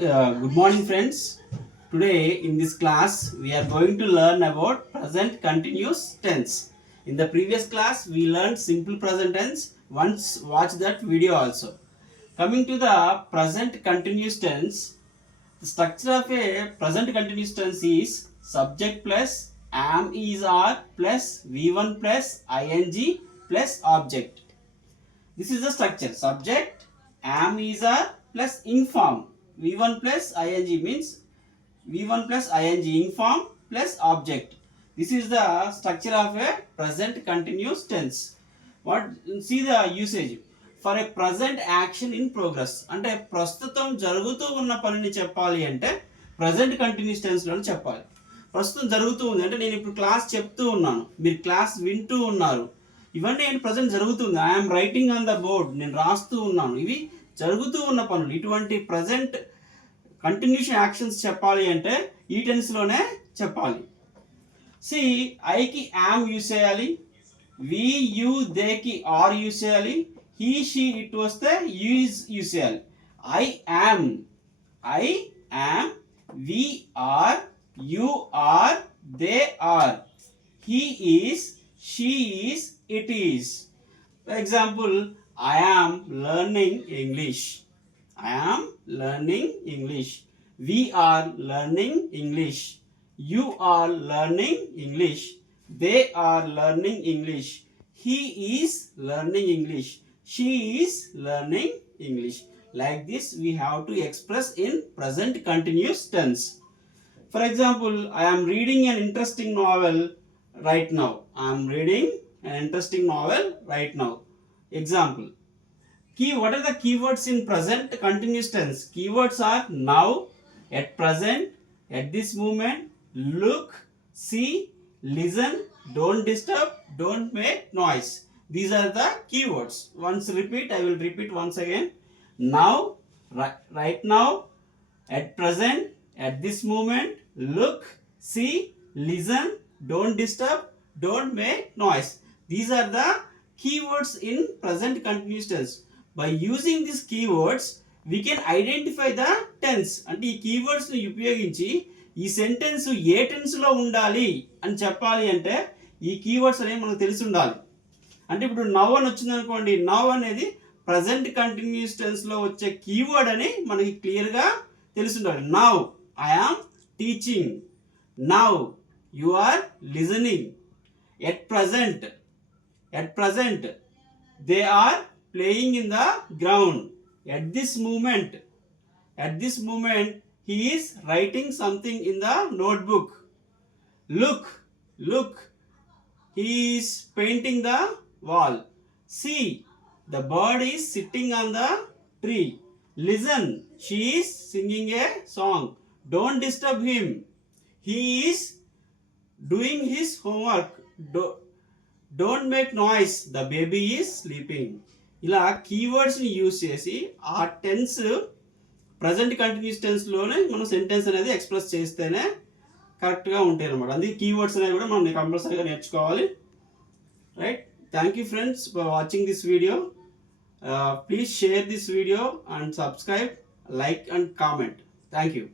Good morning, friends. Today in this class we are going to learn about present continuous tense. In the previous class we learned simple present tense. Once watch that video also. Coming to the present continuous tense, the structure of a present continuous tense is subject plus am is are plus v1 plus ing plus object. This is the structure. Subject, am is are plus inform. V1 plus ing means V1 plus ing, inform plus object. This is the structure of a present continuous tense. What see the usage for a present action in progress. అంటే ప్రస్తుతం జరుగుతూ ఉన్న పనిని చెప్పాలి అంటే present continuous tense లో చెప్పాలి. ప్రస్తుతం జరుగుతూ ఉంది అంటే నేను ఇప్పుడు క్లాస్ చెప్తూ ఉన్నాను, మీరు క్లాస్ వింటూ ఉన్నారు, ఇవన్నీ ఏంటి ప్రజెంట్ జరుగుతుంది. I'm writing on the board, నేను రాస్తూ ఉన్నాను, ఇవి జరుగుతూ ఉన్న పనులు. ఇటువంటి ప్రజెంట్ కంటిన్యూషన్ యాక్షన్స్ చెప్పాలి అంటే ఈ టెన్స్లోనే చెప్పాలి. సి ఐకి యామ్ యూస్ చేయాలి, వి యూ దేకి ఆర్ యూస్ చేయాలి, హీ షీ ఇట్ వస్తే యూజ్ యూస్ చేయాలి. I am, we are, you are, they are, he is, she is, it is. For example, I am learning English. I am learning English. We are learning English. You are learning English. They are learning English. He is learning English. She is learning English. Like this we have to express in present continuous tense. For example, I am reading an interesting novel right now. I am reading an interesting novel right now. Example. What are the keywords in present continuous tense? Keywords are now, at present, at this moment, look, see, listen, don't disturb, don't make noise. These are the keywords. Once repeat, I will repeat once again. Now, right now, at present, at this moment, look, see, listen, don't disturb, don't make noise. These are the keywords in present continuous tense. By using these keywords we can identify the tense. అంటే ఈ keywords ని ఉపయోగించి ఈ సెంటెన్స్ ఏ టెన్స్ లో ఉండాలి అని చెప్పాలి అంటే ఈ keywords అనేవి మనకు తెలిసి ఉండాలి. అంటే ఇప్పుడు నవ్ అని వచ్చింది అనుకోండి, నవ్ అనేది present continuous tense లో వచ్చే కీవర్డ్ అని మనకి క్లియర్ గా తెలిసి ఉండాలి. Now I am teaching, now you are listening, at present they are playing in the ground, at this moment he is writing something in the notebook, look he is painting the wall, see the bird is sitting on the tree, listen she is singing a song, don't disturb him, he is doing his homework, don't make noise, the baby is sleeping. ఇలా కీవర్డ్స్ని యూజ్ చేసి ఆ tense present continuous టెన్స్లోనే మనం సెంటెన్స్ అనేది ఎక్స్ప్రెస్ చేస్తేనే కరెక్ట్గా ఉంటాయి అన్నమాట. అందుకే కీవర్డ్స్ అనేవి కూడా మనం కంపల్సరీగా నేర్చుకోవాలి. Right, thank you friends for watching this video. Please share this video and subscribe, like and comment. Thank you.